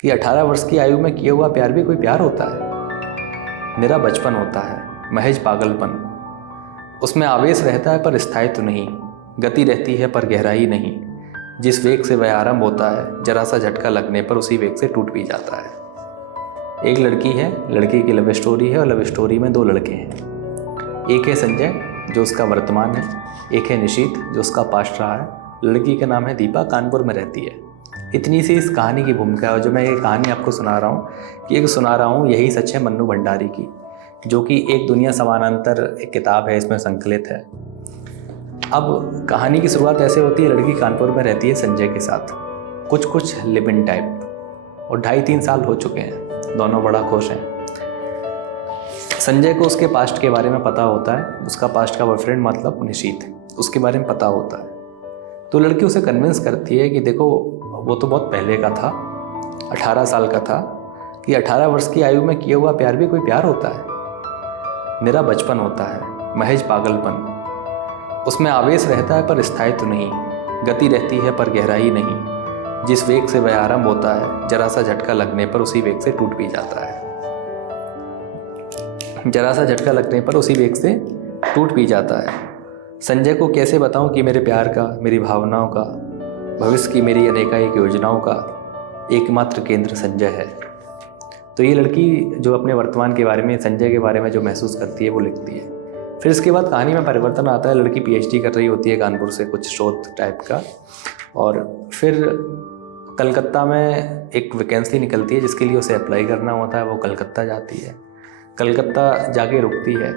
कि 18 वर्ष की आयु में किया हुआ प्यार भी कोई प्यार होता है। निरा बचपन होता है, महज पागलपन। उसमें आवेश रहता है पर स्थायित्व नहीं, गति रहती है पर गहराई नहीं। जिस वेग से वह आरंभ होता है, जरा सा झटका लगने पर उसी वेग से टूट भी जाता है। एक लड़की है, लड़के की लव स्टोरी है और लव स्टोरी में दो लड़के हैं। एक है संजय जो उसका वर्तमान है, एक है निशीत जो उसका पास्ट रहा है। लड़की का नाम है दीपा, कानपुर में रहती है। इतनी सी इस कहानी की भूमिका है। और जो मैं ये कहानी आपको सुना रहा हूँ यही सच है मन्नू भंडारी की, जो कि एक दुनिया समानांतर एक किताब है, इसमें संकलित है। अब कहानी की शुरुआत ऐसे होती है, लड़की कानपुर में रहती है संजय के साथ, कुछ लिव इन टाइप, और 2.5-3 साल हो चुके हैं। दोनों बड़ा खुश हैं। संजय को उसके पास्ट के बारे में पता होता है, उसका पास्ट का बॉयफ्रेंड मतलब निशीत, उसके बारे में पता होता है। तो लड़की उसे कन्विंस करती है कि देखो वो तो बहुत पहले का था, 18 साल का था, कि 18 वर्ष की आयु में किया हुआ प्यार भी कोई प्यार होता है। निरा बचपन होता है, महज पागलपन। उसमें आवेश रहता है पर स्थायित्व नहीं, गति रहती है पर गहराई नहीं। जिस वेग से वह आरंभ होता है, जरा सा झटका लगने पर उसी वेग से टूट भी जाता है। जरा सा झटका लगने पर उसी वेग से टूट भी जाता है। संजय को कैसे बताऊं कि मेरे प्यार का, मेरी भावनाओं का, भविष्य की मेरी अनेकानेक योजनाओं का एकमात्र केंद्र संजय है। तो ये लड़की जो अपने वर्तमान के बारे में, संजय के बारे में जो महसूस करती है वो लिखती है। फिर इसके बाद कहानी में परिवर्तन आता है। लड़की पीएचडी कर रही होती है कानपुर से, कुछ शोध टाइप का, और फिर कलकत्ता में एक वैकेंसी निकलती है जिसके लिए उसे अप्लाई करना होता है। वो कलकत्ता जाती है, कलकत्ता जाके रुकती है,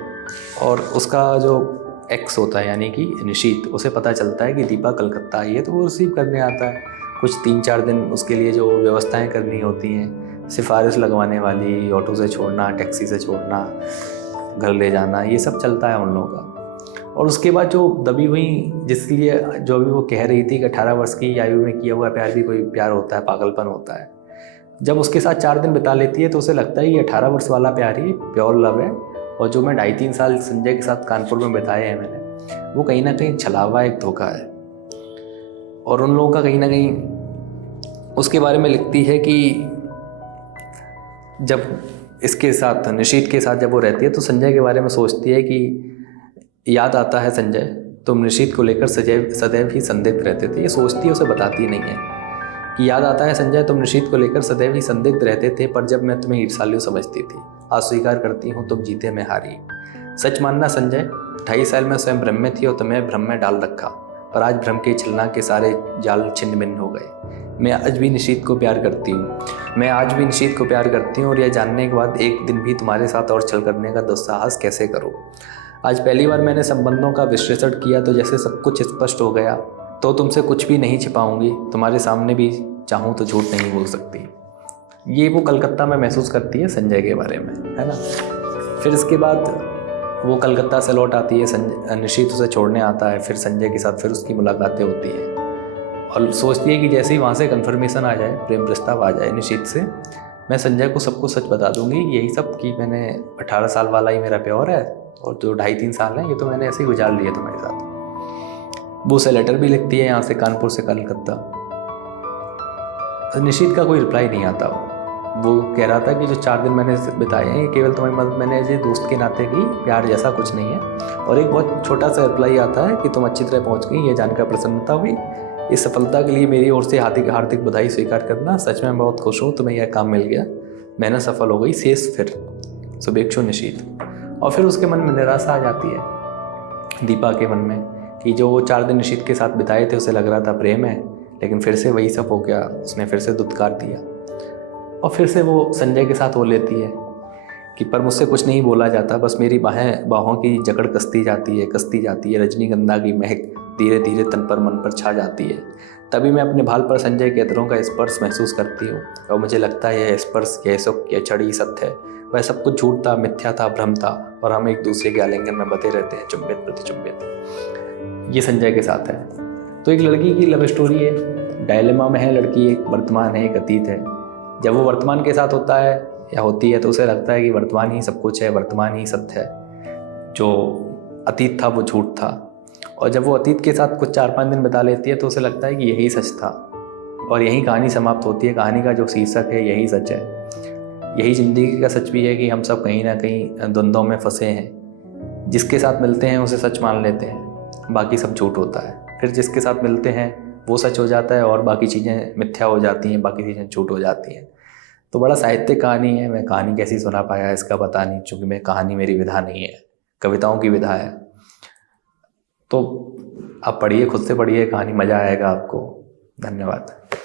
और उसका जो एक्स होता है यानी कि निशीत, उसे पता चलता है कि दीपा कलकत्ता आई है, तो वो रिसीव करने आता है। कुछ 3-4 दिन उसके लिए जो व्यवस्थाएं करनी होती हैं, सिफारिश लगवाने वाली, ऑटो से छोड़ना, टैक्सी से छोड़ना, घर ले जाना, ये सब चलता है उन लोगों का। और उसके बाद जो दबी हुई, जिसके लिए जो भी वो कह रही थी कि 18 वर्ष की आयु में किया हुआ प्यार भी कोई प्यार होता है, पागलपन होता है, जब उसके साथ 4 दिन बिता लेती है तो उसे लगता है ये 18 वर्ष वाला प्यार ही प्योर लव है। और जो मैं 2.5-3 साल संजय के साथ कानपुर में बिताए हैं मैंने, वो कहीं ना कहीं छलावा, एक धोखा है। और उन लोगों का कहीं ना कहीं उसके बारे में लिखती है कि जब इसके साथ, निशीत के साथ जब वो रहती है तो संजय के बारे में सोचती है कि याद आता है संजय, तुम निशीत को लेकर सदैव ही संदिग्ध रहते थे। ये सोचती है, उसे बताती नहीं है कि याद आता है संजय, तुम निशीत को लेकर सदैव ही संदिग्ध रहते थे, पर जब मैं तुम्हें ईर्ष्यालु समझती थी। आज स्वीकार करती हूँ तुम जीते मैं हारी। सच मानना संजय, 2.5 साल में स्वयं भ्रम में थी और तुम्हें भ्रम में डाल रखा, पर आज भ्रम के छलना के सारे जाल छिन्न भिन्न हो गए। मैं आज भी निशीत को प्यार करती हूँ, और यह जानने के बाद एक दिन भी तुम्हारे साथ और छल करने का दुस्साहस कैसे करूँ। आज पहली बार मैंने संबंधों का विश्लेषण किया तो जैसे सब कुछ स्पष्ट हो गया। तो तुमसे कुछ भी नहीं छिपाऊंगी, तुम्हारे सामने भी चाहूँ तो झूठ नहीं बोल सकती। ये वो कलकत्ता में महसूस करती है संजय के बारे में, है ना। फिर इसके बाद वो कलकत्ता से लौट आती है, निशीत उसे छोड़ने आता है। फिर संजय के साथ फिर उसकी मुलाकातें होती हैं, और सोचती है कि जैसे ही वहाँ से कन्फर्मेशन आ जाए, प्रेम प्रस्ताव आ जाए निशीत से, मैं संजय को सबको सच बता दूंगी, यही सब कि मैंने 18 साल वाला ही मेरा प्यार है, और जो 2.5-3 साल है ये तो मैंने ऐसे ही गुजार लिए तुम्हारे साथ। वो उसे लेटर भी लिखती है यहाँ से, कानपुर से कलकत्ता। निशीत का कोई रिप्लाई नहीं आता। वो कह रहा था कि जो 4 दिन मैंने बिताए हैं ये केवल तुम्हारी मदद, मैंने एज ए दोस्त के नाते की, प्यार जैसा कुछ नहीं है। और एक बहुत छोटा सा रिप्लाई आता है कि तुम अच्छी तरह पहुंच गई, ये जानकर प्रसन्नता हुई। इस सफलता के लिए मेरी ओर से हार्दिक बधाई स्वीकार करना। सच में मैं बहुत खुश हूँ, तुम्हें यह काम मिल गया, मेहनत सफल हो गई। शेष फिर शुभेच्छु निशीत। और फिर उसके मन में निराशा आ जाती है, दीपा के मन में, कि जो वो 4 दिन निशीत के साथ बिताए थे उसे लग रहा था प्रेम है, लेकिन फिर से वही सब हो गया। उसने फिर से दुत्कार दिया, और फिर से वो संजय के साथ हो लेती है कि पर मुझसे कुछ नहीं बोला जाता, बस मेरी बाहों की जकड़ कसती जाती है। रजनीगंधा की महक धीरे धीरे तन पर मन पर छा जाती है। तभी मैं अपने भाल पर संजय के अतरों का स्पर्श महसूस करती हूँ, और मुझे लगता है यह स्पर्श, यह सुख, यह छड़ी सत्य है। वह सब कुछ झूठ था, मिथ्या था, भ्रम था, और हम एक दूसरे के आलिंगन में बंधे रहते हैं, चुंबित प्रति चुंबित। ये संजय के साथ है। तो एक लड़की की लव स्टोरी है, डायलेमा में है लड़की, एक वर्तमान है, एक अतीत है। जब वो वर्तमान के साथ होता है या होती है तो उसे लगता है कि वर्तमान ही सब कुछ है, वर्तमान ही सत्य है, जो अतीत था वो झूठ था। और जब वो अतीत के साथ कुछ 4-5 दिन बिता लेती है तो उसे लगता है कि यही सच था, और यही कहानी समाप्त होती है। कहानी का जो शीर्षक है यही सच है। यही ज़िंदगी का सच भी है कि हम सब कहीं ना कहीं द्वंद्वों में फंसे हैं। जिसके साथ मिलते हैं उसे सच मान लेते हैं, बाकी सब झूठ होता है। फिर जिसके साथ मिलते हैं वो सच हो जाता है और बाकी चीज़ें मिथ्या हो जाती हैं, बाकी चीज़ें झूठ हो जाती हैं। तो बड़ा साहित्यिक कहानी है। मैं कहानी कैसी सुना पाया इसका पता नहीं, चूँकि मैं कहानी मेरी विधा नहीं है, कविताओं की विधा है। तो आप पढ़िए, खुद से पढ़िए कहानी, मज़ा आएगा आपको। धन्यवाद।